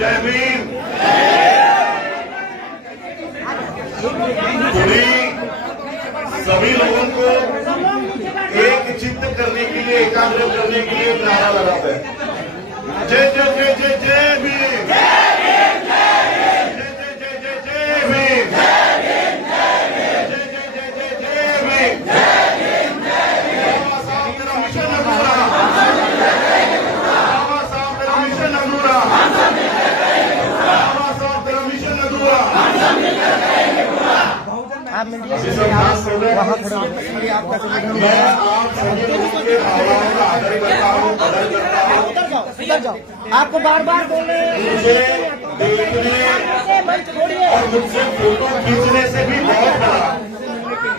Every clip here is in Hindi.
जय भीम। उन्हीं सभी लोगों को एक चित्त करने के लिए, एकाग्र करने के लिए नारा लगाते हैं। जय जय जय जय जय भीम, जय जय जय जय जय भीम, जय जय जय जय जय भीम। बाबा साहब तेरा मिशन अधूरा, बाबा साहब तेरा मिशन अधूरा, बाबा साहब तेरा मिशन अधूरा। आप मीडिया से वहाँ खड़े हो। मैं आप सभी लोगों के भावनाओं का आदर करता हूँ, कदर करता हूँ। उधर जाओ, आपको बार बार बोल रहे हैं। मुझे देखने और मुझसे फोटो खींचने से भी बहुत बड़ा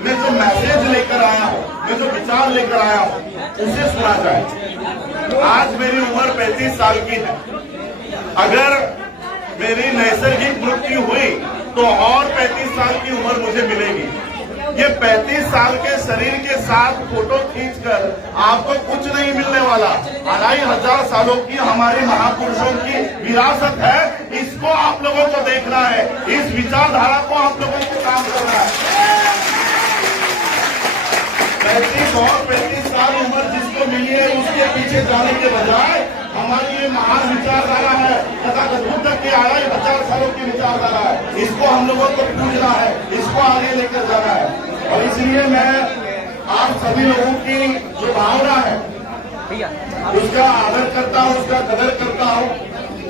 मैं जो मैसेज लेकर आया हूँ, मैं जो विचार लेकर आया हूँ, उसे सुना जाए। आज मेरी उम्र 35 साल की है। अगर मेरी नैसर्गिक मृत्यु हुई तो और 35 साल की उम्र मुझे मिलेगी। ये 35 साल के शरीर के साथ फोटो खींचकर आपको कुछ नहीं मिलने वाला। 2500 सालों की हमारे महापुरुषों की विरासत है, इसको आप लोगों को देखना है, इस विचारधारा को आप लोगों को काम करना है। 35 और 35 साल उम्र जिसको मिली है उसके पीछे जाने के बजाय हमारी ये महान विचारधारा है, तथागत बुद्ध की 2500 सालों की विचारधारा है, इसको हम लोगों को पूजना है, इसको आगे लेकर जाना है। और इसलिए मैं आप सभी लोगों की जो भावना है उसका आदर करता हूँ, उसका कदर करता हूँ।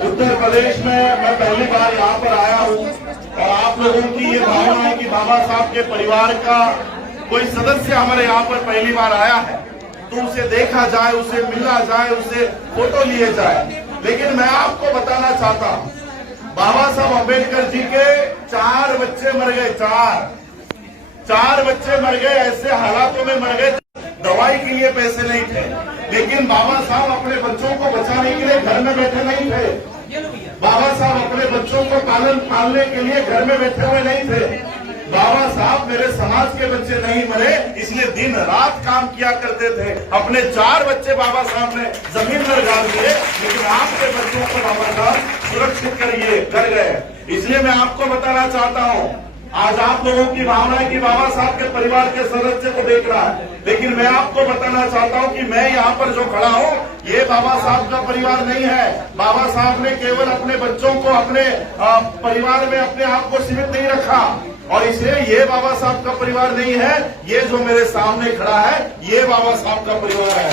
उत्तर प्रदेश में मैं पहली बार यहाँ पर आया हूँ और आप लोगों की ये भावना है कि बाबा साहब के परिवार का कोई सदस्य हमारे यहाँ पर पहली बार आया है तो उसे देखा जाए, उसे मिला जाए, उसे फोटो लिए जाए। लेकिन मैं आपको बताना चाहता हूँ, बाबा साहब अम्बेडकर जी के 4 बच्चे मर गए, 4 बच्चे मर गए। ऐसे हालातों में मर गए, दवाई के लिए पैसे नहीं थे। लेकिन बाबा साहब अपने बच्चों को बचाने के लिए घर में बैठे नहीं थे। बाबा साहब अपने बच्चों को पालने के लिए घर में बैठे हुए नहीं थे। बाबा साहब मेरे समाज के बच्चे नहीं मरे, इसलिए दिन रात काम किया करते थे। अपने 4 बच्चे बाबा साहब ने जमीन पर गाड़ दिए, लेकिन आपके बच्चों को बाबा साहब सुरक्षित कर गए। इसलिए मैं आपको बताना चाहता हूँ, आज आप लोगों की भावना है कि बाबा साहब के परिवार के सदस्य को देख रहा है, लेकिन मैं आपको बताना चाहता हूँ कि मैं यहाँ पर जो खड़ा हूँ ये बाबा साहब का परिवार नहीं है। बाबा साहब ने केवल अपने बच्चों को अपने परिवार में अपने आप को सीमित नहीं रखा, और इसलिए ये बाबा साहब का परिवार नहीं है। ये जो मेरे सामने खड़ा है ये बाबा साहब का परिवार है।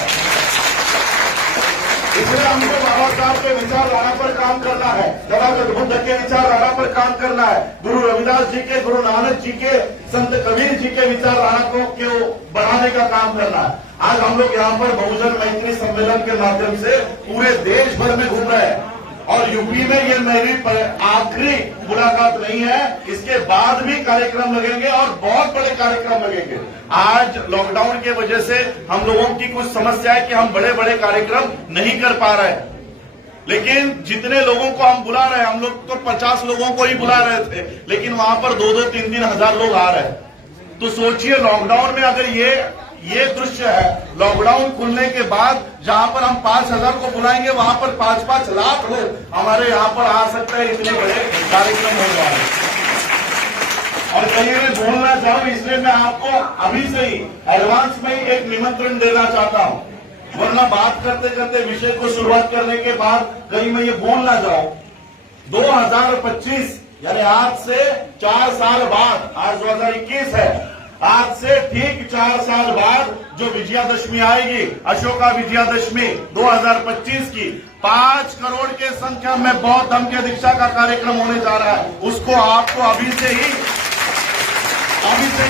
इसलिए हमको बाबा साहब के विचारधारा पर काम करना है, तथागत बुद्ध के विचारधारा पर काम करना है, गुरु रविदास जी के, गुरु नानक जी के, संत कबीर जी के विचारधारा को बढ़ाने का काम करना है। आज हम लोग यहाँ पर बहुजन मैत्री सम्मेलन के माध्यम से पूरे देश भर में घूम रहे हैं और यूपी में ये मेरी आखिरी मुलाकात नहीं है। इसके बाद भी कार्यक्रम लगेंगे और बहुत बड़े कार्यक्रम लगेंगे। आज लॉकडाउन के वजह से हम लोगों की कुछ समस्या है कि हम बड़े बड़े कार्यक्रम नहीं कर पा रहे, लेकिन जितने लोगों को हम बुला रहे हैं, हम लोग तो 50 लोगों को ही बुला रहे थे, लेकिन वहां पर 2-2, 3-3 हजार लोग आ रहे हैं। तो सोचिए लॉकडाउन में अगर ये दृश्य है, लॉकडाउन खुलने के बाद जहां पर हम 5000 को बुलाएंगे वहां पर 5-5 लाख लोग हमारे यहाँ पर आ सकते हैं। इतने बड़े कार्यक्रम हो रहा है और कहीं मैं बोलना चाहूँ, इसलिए मैं आपको अभी से ही एडवांस में ही एक निमंत्रण देना चाहता हूँ, वरना बात करते करते विषय को शुरुआत करने के बाद कहीं मैं ये बोल ना जाऊं। 2025 यानी आज से 4 साल बाद, आज 2021 है, आज से ठीक 4 साल बाद जो विजयादशमी आएगी, अशोका विजयादशमी 2025 की, 5 करोड़ के संख्या में बौद्ध धर्म के दीक्षा का कार्यक्रम होने जा रहा है। उसको आपको अभी से ही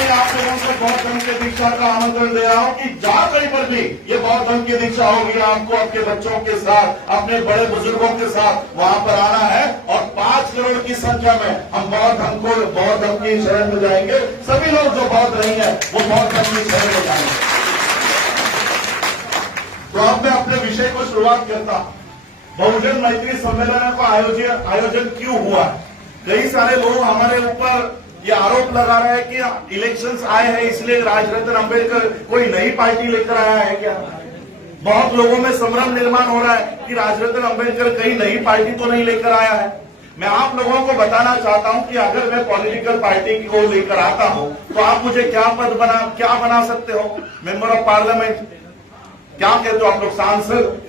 आप लोगों को बौद्ध धर्म के दीक्षा का आमंत्रण दे रहा हूं कि जहां कहीं पर भी ये बौद्ध धर्म की दीक्षा होगी, आपको आपके बच्चों के साथ, अपने बड़े बुजुर्गों के साथ वहां पर आना है और 5 करोड़ की संख्या में हम बौद्ध धर्म की शरण में जाएंगे। सभी लोग जो बौद्ध नहीं है वो बौद्ध धर्म की शरण में जाएंगे। तो अब मैं अपने विषय को शुरुआत करता हूं। बहुजन मैत्री सम्मेलन का आयोजन क्यों हुआ? कई सारे लोग हमारे ऊपर ये आरोप लगा रहा है कि इलेक्शंस आए हैं इसलिए राजरत्न अंबेडकर कोई नई पार्टी लेकर आया है क्या? बहुत लोगों में संभ्रम निर्माण हो रहा है कि राजरत्न अंबेडकर कहीं नई पार्टी तो नहीं लेकर आया है। मैं आप लोगों को बताना चाहता हूं कि अगर मैं पॉलिटिकल पार्टी को लेकर आता हूं तो आप मुझे क्या बना सकते हो? मेंबर ऑफ पार्लियामेंट, क्या कहते हो आप लोग, सांसद।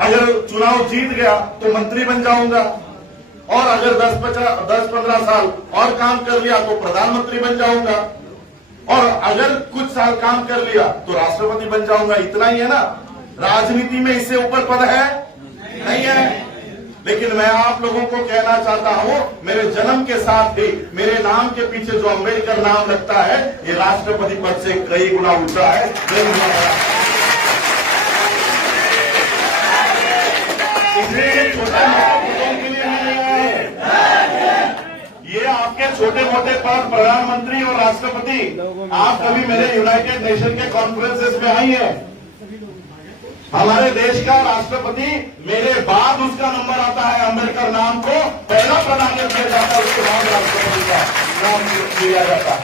अगर चुनाव जीत गया तो मंत्री बन जाऊंगा, और अगर 10-15 साल और काम कर लिया तो प्रधानमंत्री बन जाऊंगा, और अगर कुछ साल काम कर लिया तो राष्ट्रपति बन जाऊंगा। इतना ही है ना? राजनीति में इससे ऊपर पद है? नहीं है। लेकिन मैं आप लोगों को कहना चाहता हूं, मेरे जन्म के साथ ही मेरे नाम के पीछे जो अंबेडकर नाम लगता है, ये राष्ट्रपति पद से कई गुना ऊंचा है, कई गुना बड़ा। इसलिए छोटे मोटे पदों के लिए नहीं है। ये आपके छोटे मोटे पद, प्रधानमंत्री और राष्ट्रपति, आप कभी मेरे यूनाइटेड नेशन के कॉन्फ्रेंसेस में आई है? हमारे देश का राष्ट्रपति, मेरे बाद उसका नंबर आता है, अंबेडकर नाम को पहला प्राधान्य दिया जाता है, उसके बाद राष्ट्रपति का नाम दिया जाता है।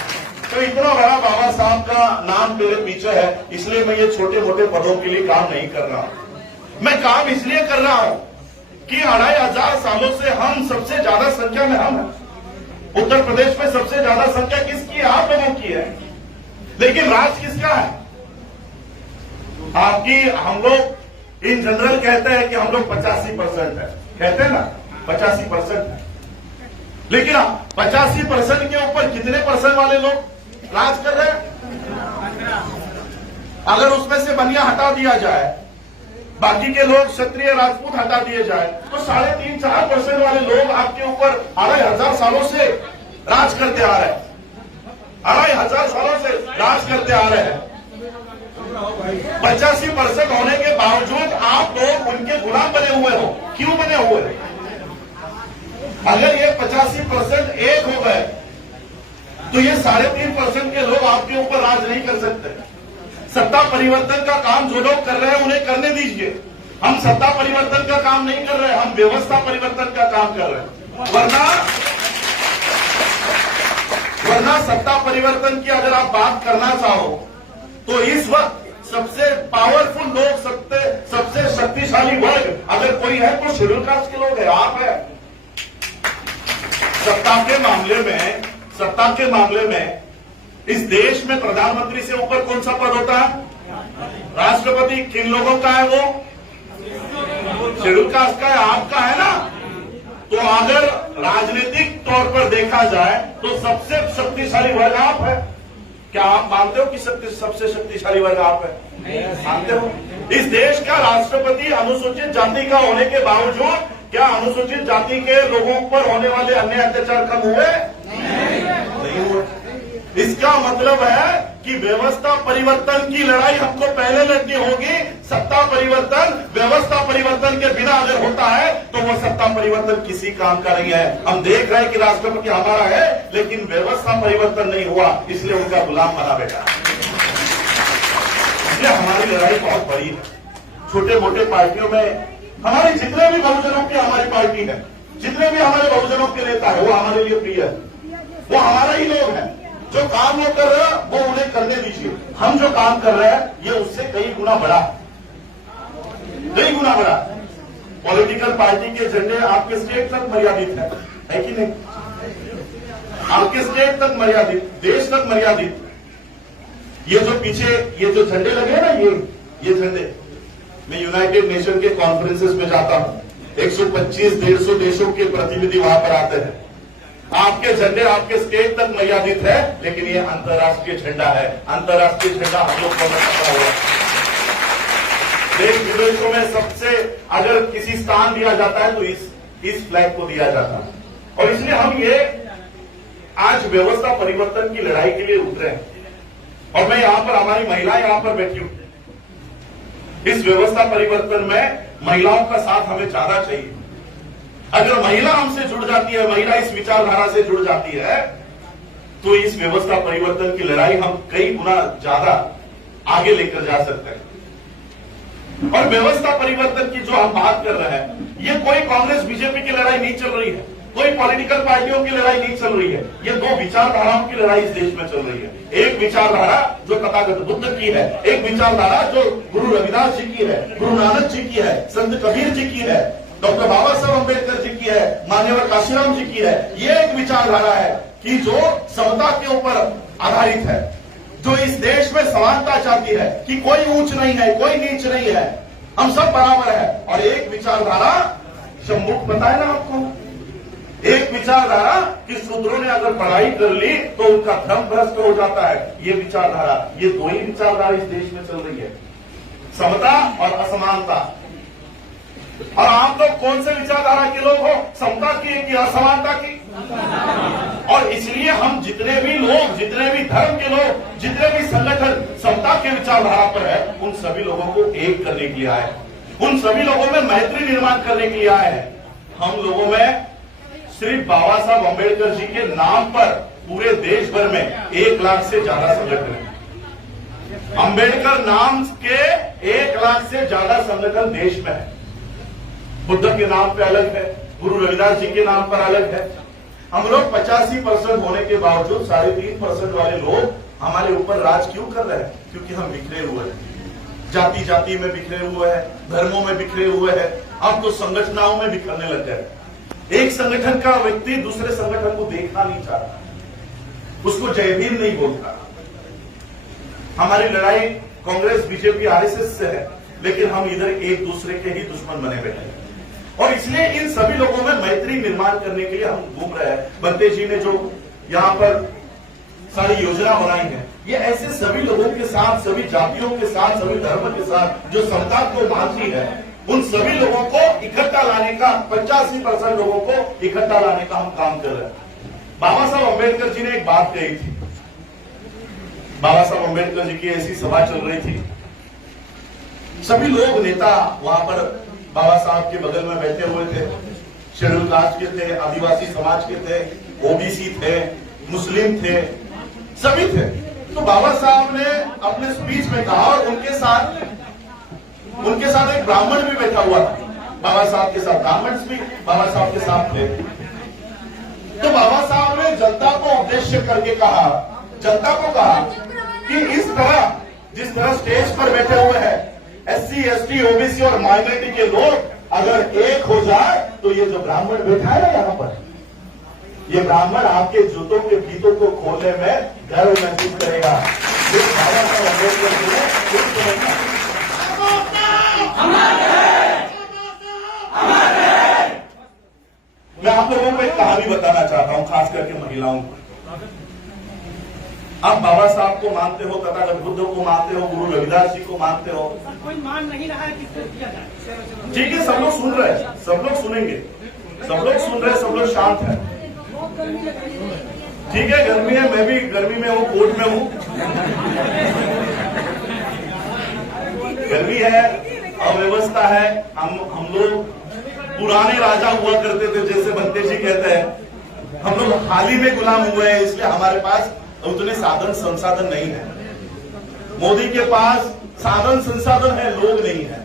तो इतना बड़ा बाबा साहब का नाम मेरे पीछे है, इसलिए मैं ये छोटे मोटे पदों के लिए काम नहीं कर रहा हूं। मैं काम इसलिए कर रहा हूं कि 2500 सालों से हम सबसे ज्यादा संख्या में हम हैं। उत्तर प्रदेश में सबसे ज्यादा संख्या किसकी है? आप लोगों की है। लेकिन राज किसका है? आपकी। हम लोग इन जनरल कहते हैं कि हम लोग 85% है, कहते हैं ना 85% है। लेकिन 85% के ऊपर कितने परसेंट वाले लोग राज कर रहे हैं? अगर उसमें से बनिया हटा दिया जाए, बाकी के लोग क्षत्रिय राजपूत हटा दिए जाए, तो 3.5-4% वाले लोग आपके ऊपर 2500 सालों से राज करते आ रहे हैं। 2500 सालों से राज करते आ रहे हैं। 85% होने के बावजूद आप लोग उनके गुलाम बने हुए हो। क्यों बने हुए? अगर ये 85% एक हो गए तो ये 3.5% के लोग आपके ऊपर राज नहीं कर सकते। सत्ता परिवर्तन का काम जो लोग कर रहे हैं उन्हें करने दीजिए। हम सत्ता परिवर्तन का काम नहीं कर रहे, हम व्यवस्था परिवर्तन का काम कर रहे हैं। वरना सत्ता परिवर्तन की अगर आप बात करना चाहो तो इस वक्त सबसे पावरफुल लोग, सबसे शक्तिशाली वर्ग अगर कोई है तो शेड्यूल कास्ट के लोग हैं, आप हैं। सत्ता के मामले में इस देश में प्रधानमंत्री से ऊपर कौन सा पद होता है? राष्ट्रपति। किन लोगों का है वो? शेड्यूल कास्ट का है, आपका है ना? तो अगर राजनीतिक तौर पर देखा जाए तो सबसे शक्तिशाली वर्ग आप है। क्या आप मानते हो कि सबसे शक्तिशाली वर्ग आप है? मानते हो? इस देश का राष्ट्रपति अनुसूचित जाति का होने के बावजूद क्या अनुसूचित जाति के लोगों पर होने वाले अन्य अत्याचार कम हुए? नहीं हुए। इसका मतलब है कि व्यवस्था परिवर्तन की लड़ाई हमको पहले लड़नी होगी। सत्ता परिवर्तन, व्यवस्था परिवर्तन के बिना अगर होता है तो वो सत्ता परिवर्तन किसी काम का नहीं है। हम देख रहे हैं कि राष्ट्रपति हमारा है लेकिन व्यवस्था परिवर्तन नहीं हुआ, इसलिए उनका गुलाम बना बैठा। इसलिए हमारी लड़ाई बहुत बड़ी है। छोटे मोटे पार्टियों में हमारे जितने भी बहुजनों की हमारी पार्टी है, जितने भी हमारे बहुजनों के नेता है, वो हमारे लिए प्रिय है, वो हमारा ही लोग है। जो काम वो कर रहे हैं वो उन्हें करने दीजिए। हम जो काम कर रहे हैं ये उससे कई गुना बड़ा, कई गुना बड़ा। पॉलिटिकल पार्टी के झंडे आपके स्टेट तक मर्यादित है कि नहीं? आपके स्टेट तक मर्यादित, देश तक मर्यादित। ये जो पीछे ये जो झंडे लगे ना, ये झंडे, मैं यूनाइटेड नेशन के कॉन्फ्रेंसेस में जाता हूं, 125-150 देशों के प्रतिनिधि वहां पर आते हैं। आपके झंडे आपके स्टेट तक मर्यादित है, लेकिन ये अंतर्राष्ट्रीय झंडा है। अंतर्राष्ट्रीय झंडा हम लोग को पता हुआ। देश विदेशों में सबसे अगर किसी स्थान दिया जाता है तो इस फ्लैग को दिया जाता है। और इसलिए हम ये आज व्यवस्था परिवर्तन की लड़ाई के लिए उतरे हैं। और मैं यहां पर, हमारी महिलाएं यहां पर बैठी हूं। इस व्यवस्था परिवर्तन में महिलाओं का साथ हमें ज्यादा चाहिए। अगर महिला हमसे जुड़ जाती है, महिला इस विचारधारा से जुड़ जाती है, तो इस व्यवस्था परिवर्तन की लड़ाई हम कई गुना ज्यादा आगे लेकर जा सकते हैं। और व्यवस्था परिवर्तन की जो हम बात कर रहे हैं, ये कोई कांग्रेस बीजेपी की लड़ाई नहीं चल रही है। कोई पॉलिटिकल पार्टियों की लड़ाई नहीं चल रही है, ये दो विचारधाराओं की लड़ाई इस देश में चल रही है। एक विचारधारा जो तथागत बुद्ध की है, एक विचारधारा जो गुरु रविदास जी की है, गुरु नानक जी की है, संत कबीर जी की है, डॉक्टर बाबा साहब अम्बेडकर जी की है, मान्यवर काशीराम जी की है। ये एक विचारधारा है कि जो समता के ऊपर आधारित है, जो इस देश में समानता चाहती है कि कोई ऊंच नहीं है, कोई नीच नहीं है, हम सब बराबर है। और एक विचारधारा सम्मुख पता है ना आपको, एक विचारधारा कि शूद्रों ने अगर पढ़ाई कर ली तो उनका धर्म भ्रष्ट हो जाता है। ये विचारधारा, ये दो ही विचारधारा इस देश में चल रही है, समता और असमानता। और आप लोग कौन से विचारधारा के लोग हो, समता की कि असमानता की? और इसलिए हम जितने भी लोग, जितने भी धर्म के लोग, जितने भी संगठन समता के विचारधारा पर है, उन सभी लोगों को एक करने के लिए आए, उन सभी लोगों में मैत्री निर्माण करने के लिए आए हैं। हम लोगों में सिर्फ बाबा साहब अम्बेडकर जी के नाम पर पूरे देश भर में 1 लाख से ज्यादा संगठन है। अम्बेडकर नाम के 1 लाख से ज्यादा संगठन देश में है। बुद्ध के नाम पे अलग है, गुरु रविदास जी के नाम पर अलग है। हम लोग 85% होने के बावजूद 3.5% वाले लोग हमारे ऊपर राज क्यों कर रहे हैं? क्योंकि हम बिखरे हुए हैं, जाति जाति में बिखरे हुए हैं, धर्मों में बिखरे हुए हैं, अब तो संगठनों में बिखरने लग गए। एक संगठन का व्यक्ति दूसरे संगठन को देखना नहीं चाहता, उसको जय भीम नहीं बोलता। हमारी लड़ाई कांग्रेस बीजेपी आरएसएस से है, लेकिन हम इधर एक दूसरे के ही दुश्मन बने बैठे हैं। और इसलिए इन सभी लोगों में मैत्री निर्माण करने के लिए हम घूम रहे हैं। बंते जी ने जो यहाँ पर सारी योजना बनाई है, ये ऐसे सभी लोगों के साथ, सभी जातियों के साथ, सभी धर्म के साथ जो समता को मानती है, उन सभी लोगों को इकट्ठा लाने का, 85% लोगों को इकट्ठा लाने का हम काम कर रहे हैं। बाबा साहब अम्बेडकर जी ने एक बात कही थी, बाबा साहब अम्बेडकर जी की ऐसी सभा चल रही थी, सभी लोग नेता वहां पर बाबा साहब के बगल में बैठे हुए थे, शेड्यूल कास्ट के थे, आदिवासी समाज के थे, ओबीसी थे, मुस्लिम थे, सभी थे। तो बाबा साहब ने अपने स्पीच में कहा, और उनके साथ एक ब्राह्मण भी बैठा हुआ था, बाबा साहब के साथ ब्राह्मण भी बाबा साहब के साथ थे। तो बाबा साहब ने जनता को उद्देश्य करके कहा, जनता को कहा कि इस तरह जिस तरह स्टेज पर बैठे हुए हैं एससी, एसटी, ओबीसी और माइनॉरिटी के लोग अगर एक हो जाए तो ये जो ब्राह्मण बैठा है ना यहाँ पर, ये ब्राह्मण आपके जूतों के फीतों को खोलने में गर्व महसूस करेगा। बाबा साहब अम्बेडकर जी ने मैं आप लोगों को एक कहानी बताना चाहता हूं, खास करके महिलाओं को। आप बाबा साहब को मानते हो, तथागत बुद्ध को मानते हो, गुरु रविदास जी को मानते हो, कोई मान नहीं रहा है, किसको किया जाए? ठीक है, सब लोग सुन रहे हैं, सब लोग सुनेंगे, सब लोग सुन रहे हैं, सब लोग शांत है। ठीक है, गर्मी है, मैं भी गर्मी में हूँ, कोर्ट में हूँ, गर्मी है, अव्यवस्था है। हम लोग पुराने राजा हुआ करते थे, जैसे बंते जी कहते हैं, हम लोग हाल ही में गुलाम हुए हैं, इसलिए हमारे पास उतने साधन संसाधन नहीं है। मोदी के पास साधन संसाधन है, लोग नहीं है।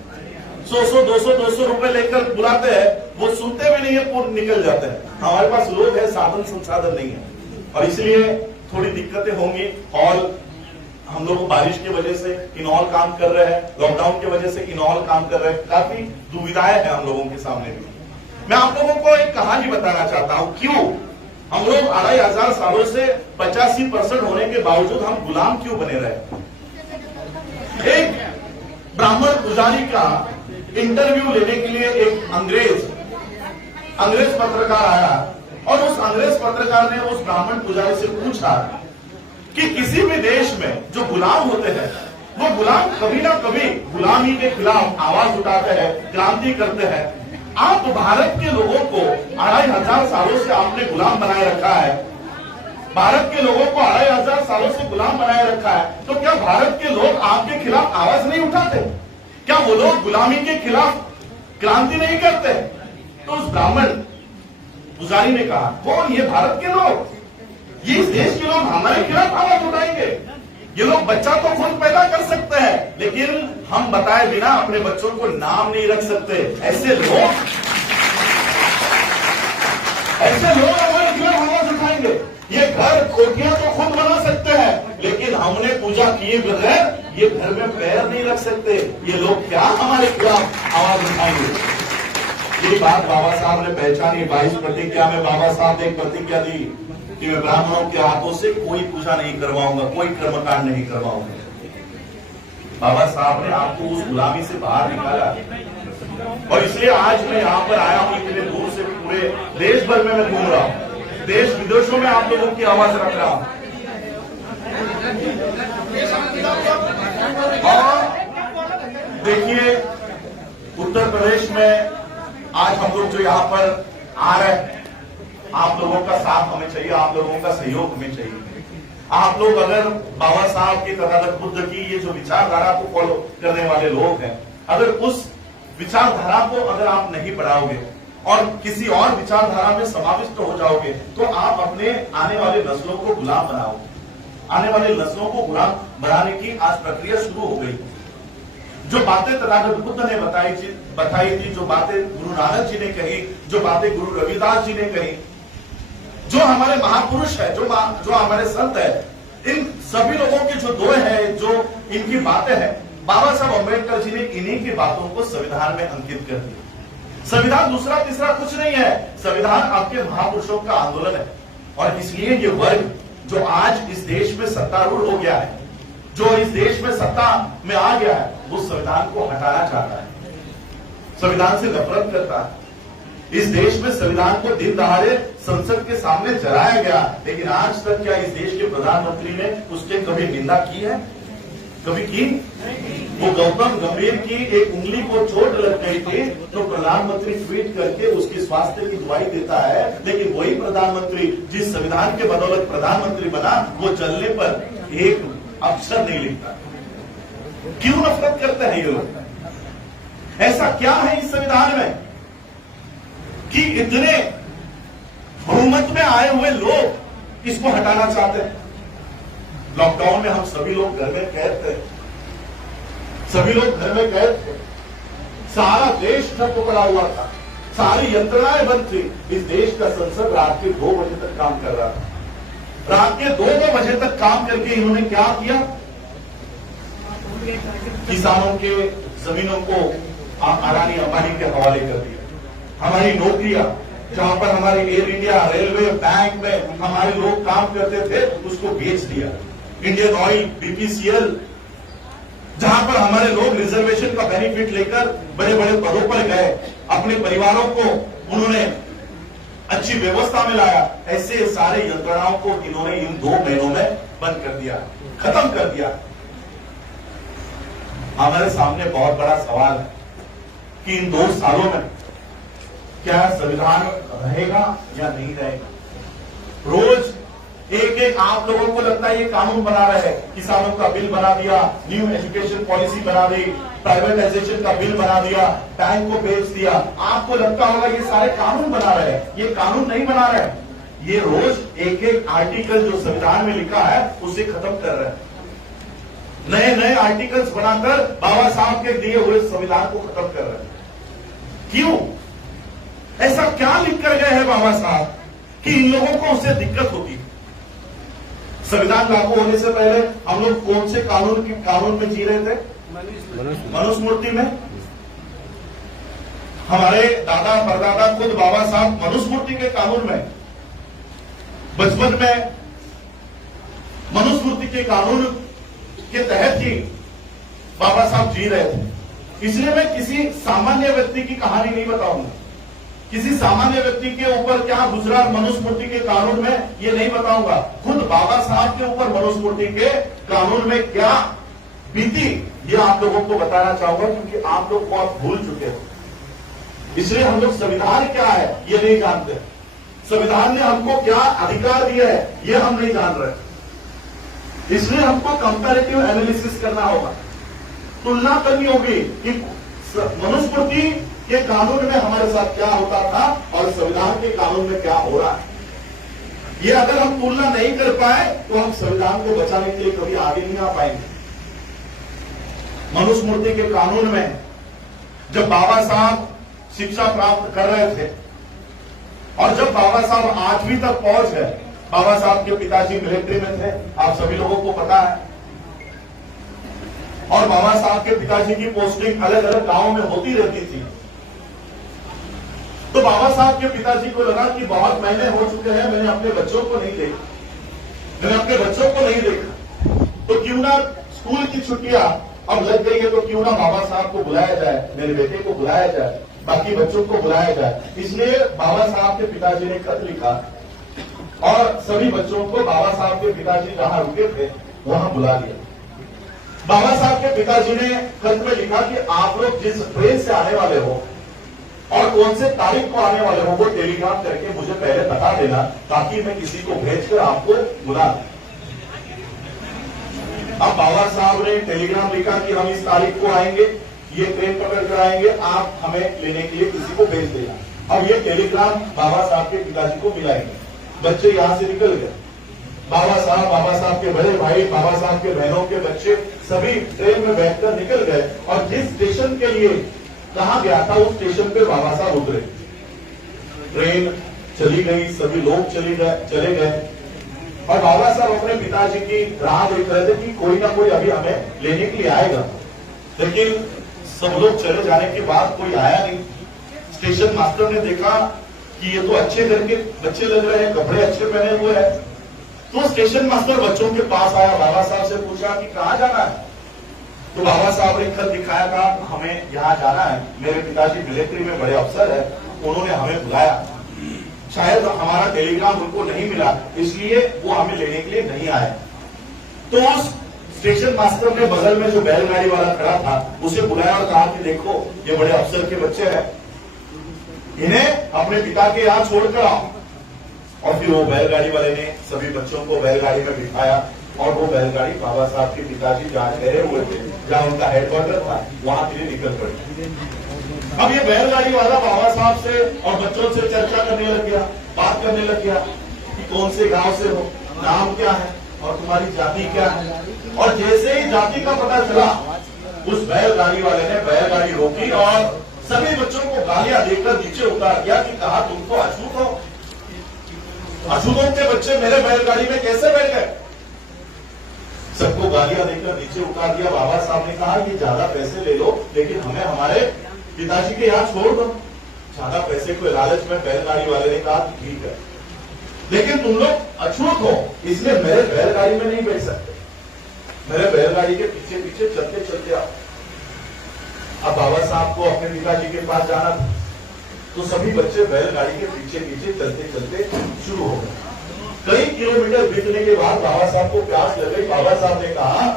100-200 रुपए लेकर बुलाते हैं, वो सुनते भी नहीं है, पूर्ण निकल जाते हैं। हमारे पास लोग है, साधन संसाधन नहीं है, और इसलिए थोड़ी दिक्कतें होंगी। और हम लोग बारिश की वजह से इनऑल काम कर रहे हैं, लॉकडाउन की वजह से इनऑल काम कर रहे हैं, काफी दुविधाएं हैं हम लोगों के सामने भी। मैं आप लोगों को एक कहानी बताना चाहता हूं, क्यों हम लोग 2500 सालों से 85% होने के बावजूद हम गुलाम क्यों बने रहे। एक ब्राह्मण पुजारी का इंटरव्यू लेने के लिए एक अंग्रेज पत्रकार आया, और उस अंग्रेज पत्रकार ने उस ब्राह्मण पुजारी से पूछा कि किसी भी देश में जो गुलाम होते हैं, वो गुलाम कभी ना कभी गुलामी के खिलाफ आवाज उठाते हैं, क्रांति करते हैं। आप भारत के लोगों को 2500 सालों से आपने गुलाम बनाए रखा है, भारत के लोगों को 2500 सालों से गुलाम बनाए रखा है, तो क्या भारत के लोग आपके खिलाफ आवाज नहीं उठाते? क्या वो लोग गुलामी के खिलाफ क्रांति नहीं करते? तो उस ब्राह्मण पुजारी ने कहा, कौन? ये भारत के लोग, ये इस देश के लोग हमारे खिलाफ आवाज उठाएंगे? ये लोग बच्चा तो खुद पैदा कर सकते हैं, लेकिन हम बताए बिना अपने बच्चों को नाम नहीं रख सकते। ऐसे लोग ऐसे लोग हमारे खिलाफ आवाज उठाएंगे। ये घर कोठियां तो खुद बना सकते हैं, लेकिन हमने पूजा किए बगैर ये घर में पैर नहीं रख सकते। ये लोग क्या हमारे खिलाफ आवाज उठाएंगे? ये बात बाबा साहब ने पहचानी। 22 प्रतिज्ञा में बाबा साहब ने एक प्रतिज्ञा दी कि मैं ब्राह्मणों के हाथों से कोई पूजा नहीं करवाऊंगा, कोई कर्मकांड नहीं करवाऊंगा। बाबा साहब ने आपको उस गुलामी से बाहर निकाला, और इसलिए आज मैं यहाँ पर आया हूँ। इतने दूर से पूरे देश भर में मैं घूम रहा हूँ, देश विदेशों में आप लोगों की आवाज रख रहा हूँ। और देखिए, उत्तर प्रदेश में आज हम लोग जो यहाँ पर आ रहे हैं, आप लोगों का साथ हमें चाहिए, आप लोगों का सहयोग हमें चाहिए। आप लोग अगर बाबा साहब की तथागत बुद्ध की ये जो विचारधारा को फॉलो करने वाले लोग हैं, अगर उस विचारधारा को अगर आप नहीं बढ़ाओगे और किसी और विचारधारा में समाविष्ट हो जाओगे, तो आप अपने आने वाले नस्लों को गुलाम बनाओगे। आने वाले नस्लों को गुलाम बनाने की आज प्रक्रिया शुरू हो गई। जो बातें तथागत बुद्ध ने बताई थी, जो बातें गुरु नानक जी ने कही, जो बातें गुरु रविदास जी ने कही, जो हमारे महापुरुष है, जो हमारे संत है, इन सभी लोगों की जो दो है, जो इनकी बातें हैं, बाबा साहब अम्बेडकर जी ने इन्हीं की बातों को संविधान में अंकित कर दिया। संविधान दूसरा तीसरा कुछ नहीं है, संविधान आपके महापुरुषों का आंदोलन है। और इसलिए ये वर्ग जो आज इस देश में सत्तारूढ़ हो गया है, जो इस देश में सत्ता में आ गया है, वो संविधान को हटाना चाहता है, संविधान से नफरत करता है। इस देश में संविधान को दिन दहाड़े संसद के सामने जलाया गया, लेकिन आज तक क्या इस देश के प्रधानमंत्री ने उसकी कभी निंदा की है? कभी की? वो गौतम गंभीर की एक उंगली को चोट लग गई थी तो प्रधानमंत्री ट्वीट करके उसकी स्वास्थ्य की दुआई देता है, लेकिन वही प्रधानमंत्री जिस संविधान के बदौलत प्रधानमंत्री बना, वो चलने पर एक अक्षर नहीं लिखता। क्यों नफरत करते हैं ये लोग? ऐसा क्या है इस संविधान में कि इतने बहुमत में आए हुए लोग इसको हटाना चाहते हैं? लॉकडाउन में हम सभी लोग घर में कैद थे, सभी लोग घर में कैद थे, सारा देश ठप पड़ा हुआ था, सारी यंत्रणाएं बंद थी। इस देश का संसद रात के 2 बजे तक काम कर रहा था। रात के 2 बजे तक काम करके इन्होंने क्या किया? किसानों के जमीनों को अडानी अंबानी के हवाले कर दिया। हमारी नौकरियां, जहां पर हमारी एयर इंडिया, रेलवे, बैंक में हमारे लोग काम करते थे, उसको बेच दिया। इंडियन ऑयल, बीपीसीएल, जहां पर हमारे लोग रिजर्वेशन का बेनिफिट लेकर बड़े बड़े पदों पर गए, अपने परिवारों को उन्होंने अच्छी व्यवस्था में लाया, ऐसे सारे यंत्रणाओं को इन्होंने इन 2 महीनों में बंद कर दिया, खत्म कर दिया। हमारे सामने बहुत बड़ा सवाल है कि इन 2 सालों में क्या संविधान रहेगा या नहीं रहेगा? रोज एक आप लोगों को लगता है ये कानून बना रहे हैं, किसानों का बिल बना दिया, न्यू एजुकेशन पॉलिसी बना दी, प्राइवेटाइजेशन का बिल बना दिया, बैंक को बेच दिया। आपको लगता होगा ये सारे कानून बना रहे हैं, ये कानून नहीं बना रहे हैं। ये रोज एक आर्टिकल जो संविधान में लिखा है उसे खत्म कर रहे हैं, नए नए आर्टिकल्स बनाकर बाबा साहब के दिए हुए संविधान को खत्म कर रहे हैं। क्यों? ऐसा क्या लिख कर गए हैं बाबा साहब कि इन लोगों को उससे दिक्कत होती है? संविधान लागू होने से पहले हम लोग कौन से कानून में जी रहे थे? मनुस्मृति में। हमारे दादा परदादा खुद बाबा साहब मनुस्मृति के कानून में, बचपन में मनुस्मृति के कानून के तहत ही बाबा साहब जी रहे थे। इसलिए मैं किसी सामान्य व्यक्ति की कहानी नहीं बताऊंगा, किसी सामान्य व्यक्ति के ऊपर क्या गुजरा मनुस्मृति के कानून में ये नहीं बताऊंगा। खुद बाबा साहब के ऊपर मनुस्मृति के कानून में क्या बीती ये आप लोगों को बताना चाहूंगा, क्योंकि आप लोग बहुत भूल चुके हो। इसलिए हम लोग संविधान क्या है ये नहीं जानते, संविधान ने हमको क्या अधिकार दिया है ये हम नहीं जान रहे। इसलिए हमको कंपैरेटिव एनालिसिस करना होगा, तुलना करनी होगी कि मनुस्मृति के कानून में हमारे साथ क्या होता था और संविधान के कानून में क्या हो रहा है। ये अगर हम तुलना नहीं कर पाए तो हम संविधान को बचाने के लिए कभी आगे नहीं आ पाएंगे। मनुस्मृति के कानून में जब बाबा साहब शिक्षा प्राप्त कर रहे थे और जब बाबा साहब 8वीं तक पहुंच गए, बाबा साहब के पिताजी मिलिट्री में थे, आप सभी लोगों को पता है। और बाबा साहब के पिताजी की पोस्टिंग अलग अलग गांवों में होती रहती थी। तो बाबा साहब के पिताजी को लगा कि बहुत महीने हो चुके हैं, मैंने अपने बच्चों को नहीं देखा, तो क्यों ना स्कूल की छुट्टियां अब लग गई है, तो क्यों ना बाबा साहब को बुलाया जाए, मेरे बेटे को बुलाया जाए, बाकी बच्चों को बुलाया जाए। इसलिए बाबा साहब के पिताजी ने खत लिखा और सभी बच्चों को बाबा साहब के पिताजी जहां रुके थे वहां बुला लिया। बाबा साहब के पिताजी ने खत में लिखा कि आप लोग जिस ट्रेन से आने वाले हो और कौन से तारीख को आने वाले हो, वो टेलीग्राम करके मुझे पहले बता देना, ताकि मैं किसी को भेजकर आपको बुला दूं। अब बाबा साहब ने टेलीग्राम लिखा कि हम इस तारीख को आएंगे, ये ट्रेन पकड़ कर आएंगे, आप हमें लेने के लिए किसी को भेज देना। अब ये टेलीग्राम बाबा साहब के पिताजी को मिलाएंगे। बच्चे यहां से निकल गए। बाबा साहब के बड़े भाई, बाबा साहब के बहनों के बच्चे सभी ट्रेन में बैठकर निकल गए और जिस स्टेशन के लिए कहा गया था उस स्टेशन पे बाबा साहब उतरे। ट्रेन चली गई, सभी लोग चले गए और बाबा साहब अपने पिताजी की राह देख रहे थे कि कोई ना कोई अभी हमें लेने के लिए आएगा। लेकिन सब लोग चले जाने के बाद कोई आया नहीं। स्टेशन मास्टर ने देखा कि ये तो अच्छे घर के बच्चे लग रहे हैं, कपड़े अच्छे पहने हुए हैं, तो स्टेशन मास्टर बच्चों के पास आया, बाबा साहब से पूछा कि कहाँ जाना है। तो बाबा साहब ने खत दिखाया, कहा हमें यहाँ जाना है, मेरे पिताजी मिलिट्री में बड़े अफसर है, उन्होंने हमें बुलाया, शायद हमारा टेलीग्राम उनको नहीं मिला, इसलिए वो हमें लेने के लिए नहीं आए। तो उस स्टेशन मास्टर ने बगल में जो बैलगाड़ी वाला खड़ा था उसे बुलाया और कहा कि देखो ये बड़े अफसर के बच्चे हैं, इन्हें अपने पिता के यहाँ छोड़कर आओ। और फिर वो बैलगाड़ी वाले ने सभी बच्चों को बैलगाड़ी में बिठाया और वो बैलगाड़ी बाबा साहब के पिताजी जहाँ ठहरे हुए थे, जहाँ उनका हेडक्वार्टर था, वहां के लिए निकल पड़ी। अब ये बैलगाड़ी वाला बाबा साहब से और बच्चों से चर्चा करने लग गया, बात करने लग गया कि कौन से गांव से हो, नाम क्या है और तुम्हारी जाति क्या है। और जैसे ही जाति का पता चला, उस बैलगाड़ी वाले ने बैलगाड़ी रोकी और सभी बच्चों को गालियां देकर नीचे उतार दिया कि कहा तुम तो अछूत हो, अछूतों के बच्चे मेरे बैलगाड़ी में कैसे बैठ गए। सबको गालियां देकर नीचे उतार दिया। बाबा साहब ने कहा ये ज्यादा पैसे ले लो, लेकिन हमें हमारे पिताजी के यहाँ छोड़ दो। ज्यादा पैसे को लालच में बैलगाड़ी वाले ने कहा ठीक है, लेकिन तुम लोग अछूत हो, इसलिए मेरे बैलगाड़ी में नहीं बैठ सकते, मेरे बैलगाड़ी के पीछे पीछे चलते चलते आओ। अब बाबा साहब को अपने पिताजी के पास जाना था, तो सभी बच्चे बैलगाड़ी के पीछे पीछे चलते चलते शुरू हो गए। कई किलोमीटर बीतने के बाद बाबा साहब को प्यास लग गई। बाबा साहब ने कहा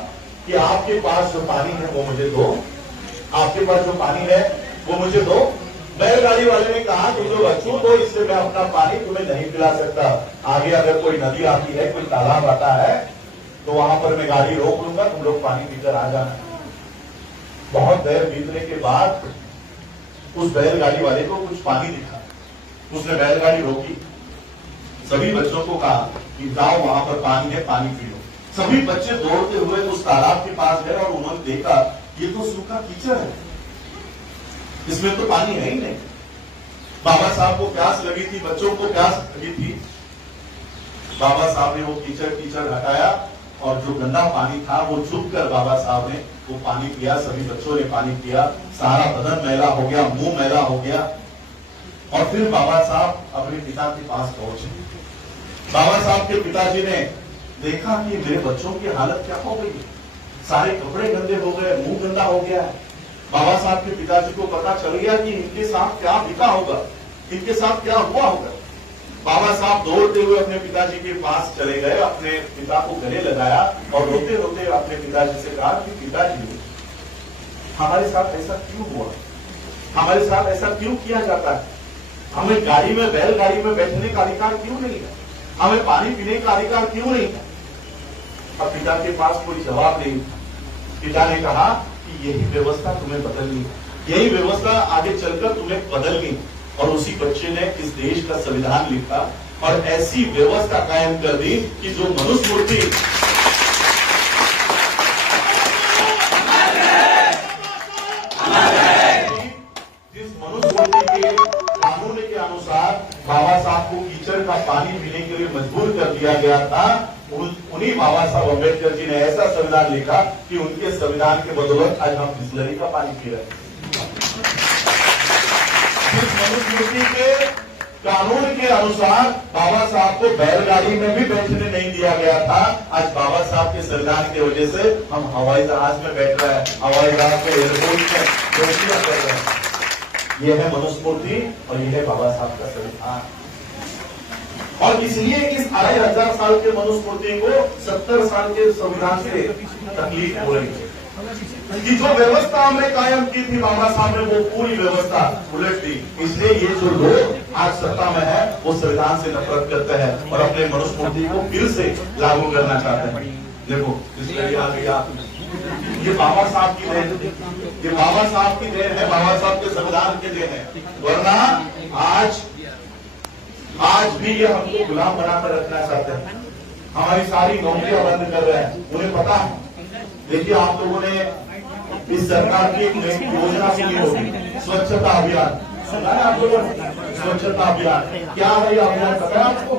कि आपके पास जो पानी है वो मुझे दो, आपके पास जो पानी है वो मुझे दो। बैलगाड़ी वाले ने कहा तुम लोग अछूत हो, इससे मैं अपना पानी तुम्हें नहीं पिला सकता, आगे अगर कोई नदी आती है, कोई तालाब आता है, तो वहां पर मैं गाड़ी रोक लूंगा, तुम लोग पानी पीकर आ जाना। बहुत देर बीतने के बाद उस बैलगाड़ी वाले को कुछ पानी दिखा, उसने बैलगाड़ी रोकी, सभी बच्चों को कहा कि जाओ वहां पर पानी है, पानी पियो। सभी बच्चे दौड़ते हुए उस तालाब के पास गए और उन्होंने देखा ये तो सूखा कीचड़ है, इसमें तो पानी है ही नहीं। बाबा साहब को प्यास लगी थी, बच्चों को प्यास लगी थी। बाबा साहब ने वो कीचड़ हटाया और जो गंदा पानी था वो झुक कर बाबा साहब ने वो पानी पिया। सभी बच्चों ने पानी पिया, सारा बदन मैला हो गया, मुंह मैला हो गया। और फिर बाबा साहब अपने पिता के पास पहुंचे। बाबा साहब के पिताजी ने देखा कि मेरे बच्चों की हालत क्या हो गई, सारे कपड़े गंदे हो गए, मुंह गंदा हो गया है। बाबा साहब के पिताजी को पता चल गया कि इनके साथ क्या बीता होगा, इनके साथ क्या हुआ होगा। बाबा साहब दौड़ते हुए अपने पिताजी के पास चले गए, अपने पिता को गले लगाया और रोते रोते अपने पिताजी से कहा कि पिताजी हमारे साथ ऐसा क्यों हुआ, हमारे साथ ऐसा क्यों किया जाता है, हमें गाड़ी में बैलगाड़ी में बैठने का अधिकार क्यों नहीं है, हमें पानी पीने का अधिकार क्यों नहीं है। अब पिता के पास कोई जवाब नहीं था। पिता ने कहा कि यही व्यवस्था तुम्हें बदलनी, यही व्यवस्था आगे चलकर तुम्हें बदलनी। और उसी बच्चे ने इस देश का संविधान लिखा और ऐसी व्यवस्था कायम कर दी कि जो मनुस्मृति जिस मनुस्मृति के कानून के अनुसार बाबा साहब को कीचड़ का पानी पीने के लिए मजबूर कर दिया गया था, उन्हीं बाबा साहब अम्बेडकर जी ने ऐसा संविधान लिखा कि उनके संविधान के बदौलत आज हम बिस्लरी का पानी पी रहे हैं। इस मनुस्मृति के कानून के अनुसार बाबा साहब को बैलगाड़ी में भी बैठने नहीं दिया गया था। आज बाबा साहब के संविधान की वजह से हम हवाई जहाज में बैठ रहे हैं, हवाई जहाज में एयरपोर्ट में ड्यूटियां कर रहे हैं। यह है मनुस्मृति और यह है बाबा साहब का संविधान। और इसलिए इस 2500 साल के मनुस्मृति को 70 साल के संविधान से तकलीफ हो रही है कि जो व्यवस्था हमने कायम की थी बाबा साहब ने वो पूरी व्यवस्था उलट दी। इसलिए ये जो लोग आज सत्ता में है वो संविधान से नफरत करते हैं और अपने मनुस्मृति को फिर से लागू करना चाहते हैं। देखो इसलिए आ गया, ये बाबा साहब की देन, ये बाबा साहब की देन है, बाबा साहब के संविधान की देन है। वरना आज भी ये हमको गुलाम बनाकर रखना चाहते हैं, हमारी सारी नौकरियां बंद कर रहे हैं, उन्हें पता है। देखिए आप लोगों ने इस सरकार की एक योजना सुनी होगी, स्वच्छता अभियान सुना है आप लोगों ने? स्वच्छता अभियान क्या है ये अभियान पता है आपको?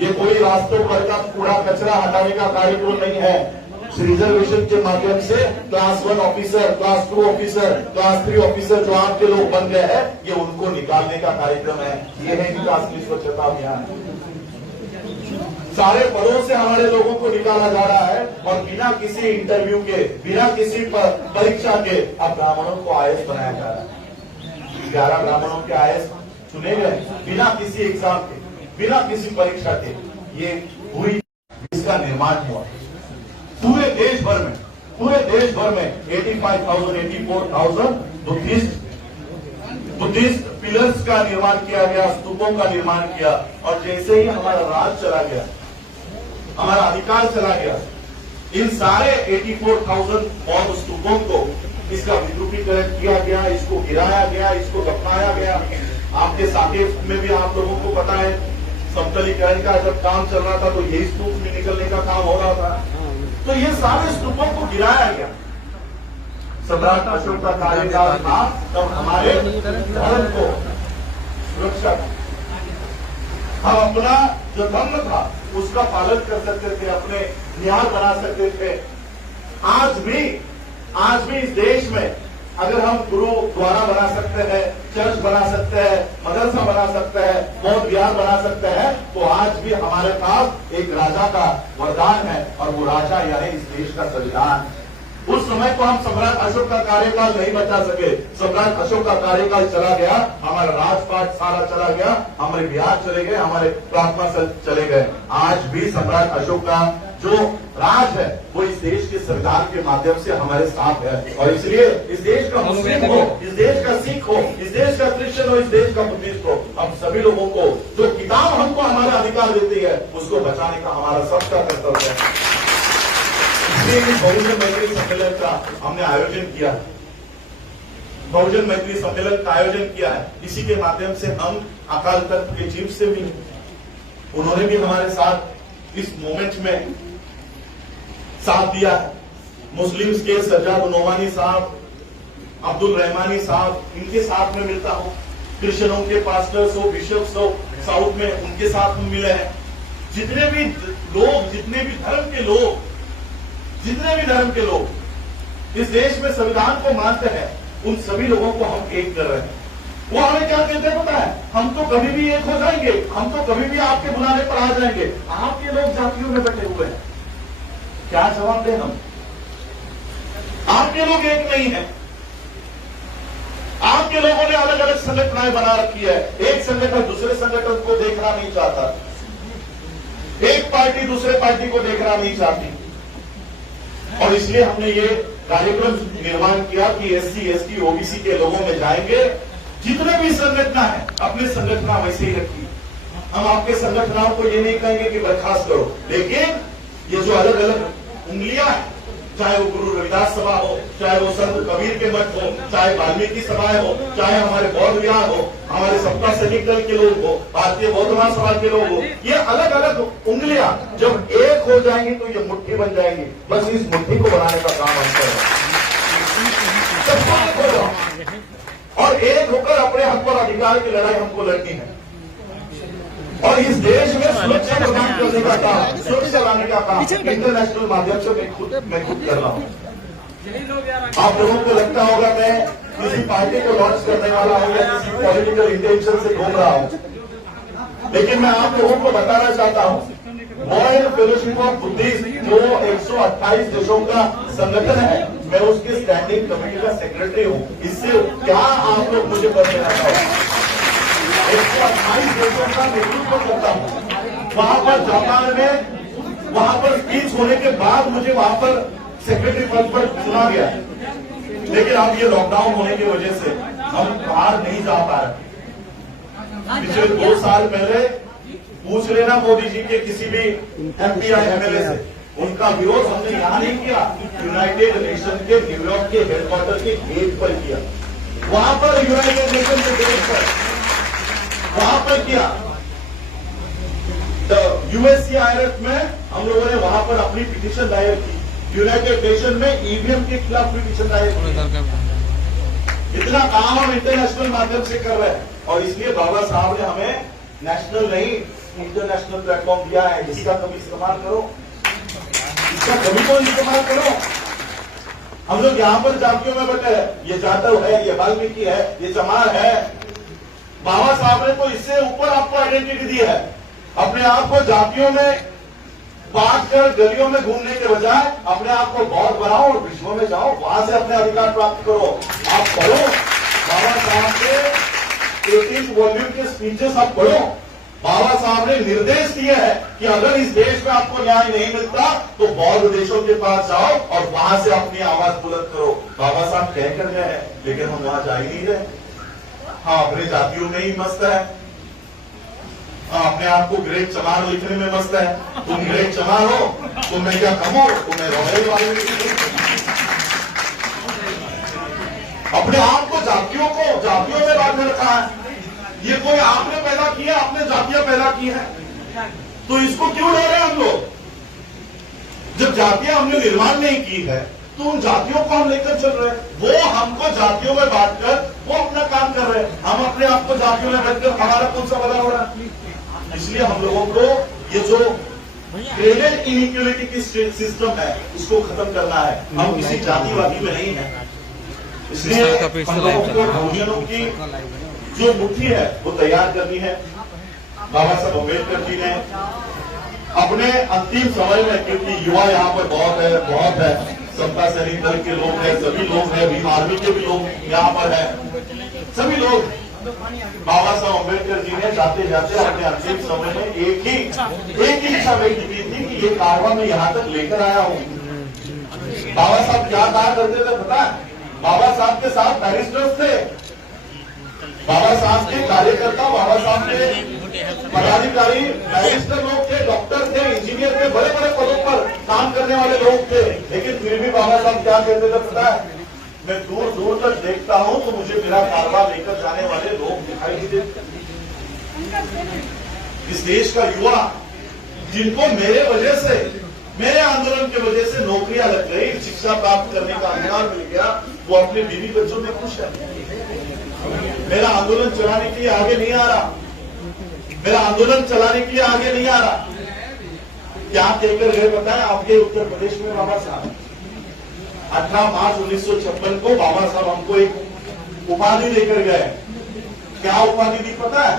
ये कोई रास्तों पर का कूड़ा कचरा हटाने का कार्यक्रम नहीं है। रिजर्वेशन के माध्यम से class 1 officer, class 2 officer, class 3 officer जो आपके लोग बन गए हैं, ये उनको निकालने का कार्यक्रम है। ये है इनका असली स्वच्छता अभियान। सारे पदों से हमारे लोगों को निकाला जा रहा है और बिना किसी इंटरव्यू के, बिना किसी परीक्षा के अब ब्राह्मणों को आईएएस बनाया जा रहा है। 11 ब्राह्मणों के आईएएस चुने गए बिना किसी एग्जाम के, बिना किसी परीक्षा के। ये हुई, इसका निर्माण हुआ पूरे देश भर में, पूरे देश भर में 85,000 84,000 बुद्धिस्ट पिलर्स का निर्माण किया गया, स्तूपों का निर्माण किया। और जैसे ही हमारा राज चला गया, हमारा अधिकार चला गया, इन सारे 84,000 बौद्ध स्तूपों को इसका विद्रुपीकरण किया गया, इसको गिराया गया, इसको दफनाया गया। आपके साकेत में भी आप लोगों को पता है समतलीकरण का जब काम चल रहा था तो यही स्तूप में निकलने का काम हो रहा था। तो ये सारे स्तूपों को गिराया गया। सम्राट अशोक का कार्यकाल था तब हमारे धर्म को सुरक्षा, हम अपना जो धर्म था उसका पालन कर सकते थे, अपने न्याय बना सकते थे। आज भी इस देश में अगर हम गुरुद्वारा बना सकते हैं, चर्च बना सकते हैं, मदरसा बना सकते हैं, बौद्ध विहार बना सकते हैं, तो आज भी हमारे पास एक राजा का वरदान है और वो राजा यानी इस देश का संविधान। उस समय को हम सम्राट अशोक का कार्यकाल नहीं बचा सके। सम्राट अशोक का कार्यकाल चला गया, हमारा राजपाट सारा चला गया, हमारे बिहार चले गए, हमारे प्रार्थना चले गए। आज भी सम्राट अशोक का जो राज है वो इस देश के संविधान के माध्यम से हमारे साथ है। और इसलिए इस देश का मुस्लिम हो, इस देश का सिख हो, इस देश का क्रिश्चियन हो, इस देश का बुद्धिस्ट हो, हम सभी लोगों को जो किताब हमको हमारा अधिकार देती है उसको बचाने का हमारा सबका कर्तव्य है। इसलिए बहुजन मैत्री सम्मेलन का हमने आयोजन किया, बहुजन मैत्री सम्मेलन का आयोजन किया है। इसी के माध्यम से हम अकाल तख्त के चीफ से भी, उन्होंने भी हमारे साथ इस मोमेंट में साथ दिया है। मुस्लिम्स के सज्जाद नोमानी साहब, अब्दुल रहमानी साहब, इनके साथ में मिलता हूं। क्रिश्चियनों के पास्टर्स हो, बिशप्स हो साउथ में, उनके साथ में मिले हैं। जितने भी लोग, जितने भी धर्म के लोग इस देश में संविधान को मानते हैं, उन सभी लोगों को हम एक कर रहे हैं। वो हमें क्या कहते हैं पता है? हम तो कभी भी एक हो जाएंगे, हम तो कभी भी आपके बुलाने पर आ जाएंगे, आपके लोग जातियों में बटे हुए हैं। क्या जवाब दें हम? आपके लोग एक नहीं है, आपके लोगों ने अलग अलग संगठनाएं बना रखी है। एक संगठन दूसरे संगठन को देखना नहीं चाहता, एक पार्टी दूसरे पार्टी को देखना नहीं चाहती। और इसलिए हमने ये कार्यक्रम निर्माण किया कि एससी, एसटी, ओबीसी के लोगों में जाएंगे। जितने भी संगठना है अपने संगठना वैसे ही रखिए। हम आपके संगठनाओं को ये नहीं कहेंगे कि बर्खास्त करो, लेकिन ये जो अलग अलग उंगलियां हैं, चाहे वो गुरु रविदास सभा हो, चाहे वो संत कबीर के मठ हो, चाहे वाल्मीकि सभाएं हो, चाहे हमारे बौद्ध विहार हो, हमारे सप्ताह सैनिक दल के लोग हो, भारतीय बौद्ध महासभा के लोग हो, ये अलग अलग उंगलियां जब एक हो जाएंगी तो ये मुट्ठी बन जाएंगी। बस इस मुट्ठी को बनाने का काम हम कर रहे हैं। और एक होकर अपने हक और अधिकार की लड़ाई हमको लड़नी है। और इस देश में सुरक्षा प्रदान करने का काम, सुरक्षा लाने का काम इंटरनेशनल माध्यम से मैं खुद कर रहा हूँ। आप लोगों को लगता होगा मैं किसी पार्टी को लॉन्च करने वाला हूँ या किसी पॉलिटिकल इंटेंशन से घूम रहा हूँ, लेकिन मैं आप लोगों को बताना चाहता हूँ रॉयल फेलोशिप ऑफ बुद्धिस्ट जो 128 देशों का संगठन है, मैं उसकी स्टैंडिंग कमेटी का सेक्रेटरी हूँ। इससे क्या आप लोग मुझे कर देना चाहोगे? 128 देशों का नेतृत्व करता हूँ। वहां पर जापान में वहां पर स्पीच होने के बाद मुझे वहां पर सेक्रेटरी पद पर चुना गया, लेकिन अब ये लॉकडाउन होने की वजह से हम बाहर नहीं जा पा रहे। पिछले 2 साल पहले पूछ लेना मोदी जी के किसी भी MP या MLA से, उनका विरोध हमने यहाँ नहीं किया, यूनाइटेड नेशन के न्यूयॉर्क के हेडक्वार्टर के गेट पर किया। वहां पर यूनाइटेड नेशन के गेट पर वहां पर किया। तो USCIRF में हम लोगों ने वहां पर अपनी पिटीशन दायर की। यूनाइटेड नेशन में EVM के खिलाफ पिटीशन दायर की। इतना काम हम इंटरनेशनल माध्यम से कर रहे हैं, और इसलिए बाबा साहब ने हमें नेशनल नहीं इंटरनेशनल प्लेटफॉर्म दिया है। इसका कभी इस्तेमाल करो, इसका कभी तो इस्तेमाल करो। हम लोग यहाँ पर जातियों में बटे हैं, ये जाटव है, ये वाल्मीकि है, ये चमार है। बाबा साहब ने तो इससे ऊपर आपको आइडेंटिटी दी है। अपने आप को जातियों में बांट कर गलियों में घूमने के बजाय अपने आप को बौद्ध बनाओ और विश्व में जाओ, वहां से अपने अधिकार प्राप्त करो। आप पढ़ो बाबा साहब के 18 वॉल्यूम के स्पीचेस, आप पढ़ो। बाबा साहब ने निर्देश दिए हैं कि अगर इस देश में आपको न्याय नहीं मिलता तो बौद्ध देशों के पास जाओ और वहां से अपनी आवाज बुलंद करो। बाबा साहब कह कर गए हैं, लेकिन हम वहां जा ही नहीं रहे। हाँ, अपने जातियों में ही मस्त है, अपने आप को ग्रेट चमार लिखने में मस्त है। तुम ग्रेट चमार हो, तुम मैं क्या कहो, तुम्हें रॉयल वाले अपने आप को जातियों में बांध रखा है। ये कोई आपने पैदा किया, आपने जातियां पैदा की है, तो इसको क्यों डर रहे हैं हम लोग? जब जातियां हमने निर्माण नहीं की है तो उन जातियों को हम लेकर चल रहे हैं। वो हमको जातियों में बांटकर वो अपना काम कर रहे हैं, हम अपने आप को जातियों में बैठकर हमारा कौन सा बदला हो रहा है? इसलिए हम लोगों को ये जो ग्रेडेड इनइक्वालिटी की सिस्टम है उसको खत्म करना है। हम किसी जातिवादी में नहीं है। इसलिए हम लोगों को बहुजनों की जो मुट्ठी है वो तैयार करनी है। बाबा साहब अम्बेडकर जी ने अपने अंतिम समय में, क्योंकि युवा यहाँ पर बहुत है, समता सैनिक दल के लोग हैं, सभी लोग हैं, भीम आर्मी के भी लोग यहाँ पर हैं, सभी लोग। बाबा साहब अम्बेडकर जी ने जाते जाते अपने अंतिम समय में एक ही इच्छा व्यक्त की थी कि ये कारवां मैं यहाँ तक लेकर आया हूँ। बाबा साहब क्या कहा करते थे पता है? बाबा साहब के साथ बैरिस्टर्स थे, बाबा साहब के कार्यकर्ता, बाबा साहब के पदाधिकारी बैरिस्टर लोग थे, डॉक्टर थे, इंजीनियर थे, बड़े बड़े पदों पर काम करने वाले लोग थे। लेकिन फिर भी बाबा साहब क्या कहते थे पता है? मैं दूर दूर तक देखता हूं तो मुझे मेरा कारवां लेकर जाने वाले लोग दिखाई नहीं देते। इस देश का युवा जिनको मेरे वजह से, मेरे आंदोलन की वजह से नौकरियां लग गई, शिक्षा प्राप्त करने का अधिकार मिल गया, वो अपने बीवी बच्चों में खुश है। मेरा आंदोलन चलाने के लिए आगे नहीं आ रहा, मेरा आंदोलन चलाने के लिए आगे नहीं आ रहा। क्या कहकर गए पता है आपके उत्तर प्रदेश में? बाबा साहब 18 मार्च 1956 को बाबा साहब हमको एक उपाधि देकर गए। क्या उपाधि दी पता है?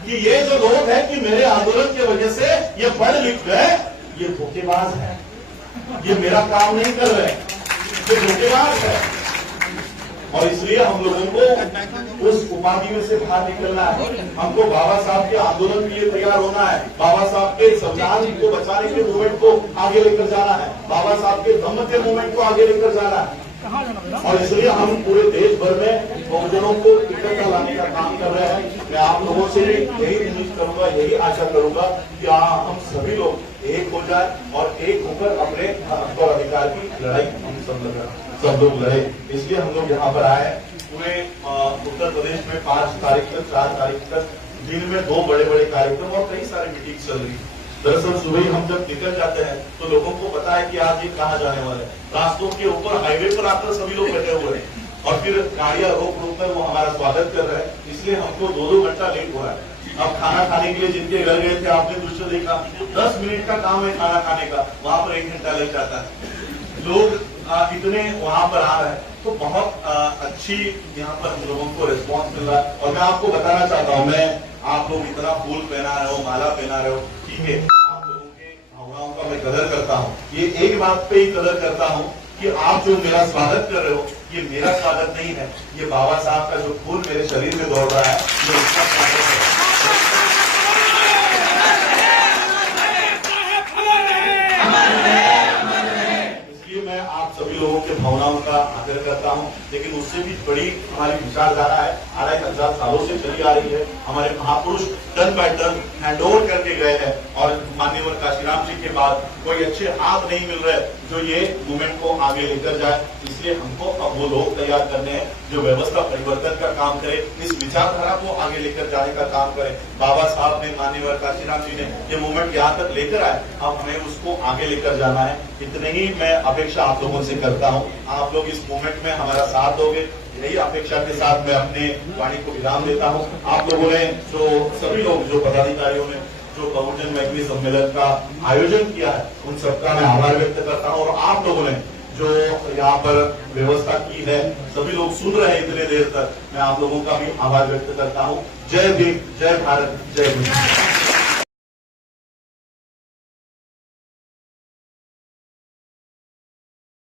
कि ये जो लोग हैं कि मेरे आंदोलन की वजह से ये पढ़ लिख गए, ये धोखेबाज है, ये मेरा काम नहीं कर रहे, ये धोखेबाज है। और इसलिए हम लोगों को उस उपाधि में से बाहर निकलना है। हमको बाबा साहब के आंदोलन के लिए तैयार होना है, बाबा साहब के संविधान को बचाने के मूवमेंट को आगे लेकर जाना है, बाबा साहब के धम्म के मूवमेंट को आगे लेकर जाना है। और इसलिए हम पूरे देश भर में बहुजनों को इकट्ठा लाने का काम कर रहे हैं। मैं आप लोगों से यही उम्मीद करूंगा, यही आशा करूंगा कि हम सभी लोग एक हो जाए और एक होकर अपने हक और अधिकार की लड़ाई हम सब लोग लड़े। इसलिए हम लोग यहाँ पर आए। पूरे उत्तर प्रदेश में 5 तारीख तक 4 तारीख तक दिन में 2 बड़े बड़े कार्यक्रम और कई सारी मीटिंग चल रही। दरअसल सुबह हम जब निकल जाते हैं तो लोगों को पता है कि आज ये कहाँ जाने वाले हैं। रास्तों के ऊपर हाईवे पर आकर सभी लोग बैठे हुए हैं और फिर गाड़ियां रोक रोक कर वो हमारा स्वागत कर रहे हैं। इसलिए हमको 2-2 घंटा लेट हो रहा है। अब खाना खाने के लिए जिनके घर गए थे आपने दृश्य देखा, 10 मिनट का काम है खाना खाने का, वहां पर 1 घंटा लग जाता है। लोग इतने वहां पर आ रहे हैं, तो बहुत अच्छी यहाँ पर हम लोगों को रिस्पॉन्स मिल रहा है। और मैं आपको बताना चाहता हूँ, मैं आप लोग इतना फूल पहना रहे हो, माला पहना रहे हो, ठीक है, आप लोगों के भावनाओं का मैं कदर करता हूँ। ये एक बात पे ही कदर करता हूँ कि आप जो मेरा स्वागत कर रहे हो, ये मेरा स्वागत नहीं है, ये बाबा साहब का जो खून मेरे शरीर में दौड़ रहा है, ये उसका स्वागत है। मैं आप सभी लोगों के भावनाओं का आदर करता हूं, लेकिन उससे भी बड़ी हमारी विचारधारा है, 2500 सालों से चली आ रही है। हमारे महापुरुष turn by turn hand over करके गए हैं, और माननीय काशीराम जी के बाद कोई अच्छे हाथ नहीं मिल रहे जो ये मूवमेंट को आगे लेकर जाए। इसलिए हमको अब वो लोग तैयार करने हैं जो व्यवस्था परिवर्तन का काम करे, इस विचारधारा को आगे लेकर जाने का काम करे। बाबा साहब ने, माननीय काशीराम जी ने ये मूवमेंट यहाँ तक लेकर आए, अब हमें उसको आगे लेकर जाना है। इतने ही मैं अपेक्षा आप लोगों से करता हूँ, आप लोग इस मूवमेंट में हमारा साथ दोगे, यही अपेक्षा के साथ मैं अपने वाणी को विराम देता हूँ। आप लोगों ने जो सभी लोग, जो पदाधिकारियों ने जो बहुजन मैत्री सम्मेलन का आयोजन किया है, उन सबका मैं आभार व्यक्त करता हूँ। और आप लोगों ने जो यहाँ पर व्यवस्था की है, सभी लोग सुन रहे हैं इतने देर तक, मैं आप लोगों का भी आभार व्यक्त करता हूँ। जय भीम, जय भारत, जय भीम।